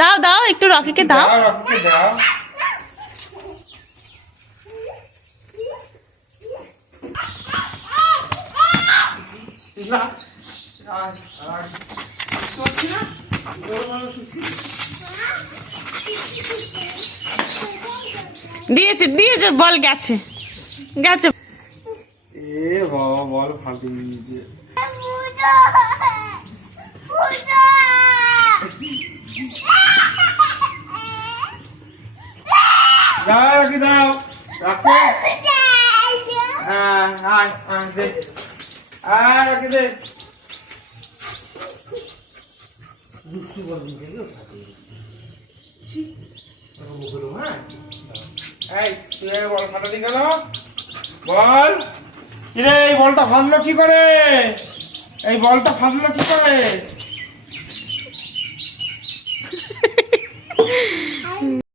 দাও দাও একটু রকিকে দাও। দিয়েছে দিয়েছে, বল গেছে গেছে। এ বাবা, বল ফালতু দিয়েছে। দাও রাখি, দাও রাখো। হ্যাঁ হ্যাঁ দে, রাখি দে। দুষ্টু বলবি এই তুই বল ফাটালি কেন? বল, এই বলটা ফাটলো কি করে? এই বলটা ফাটলো কি করে?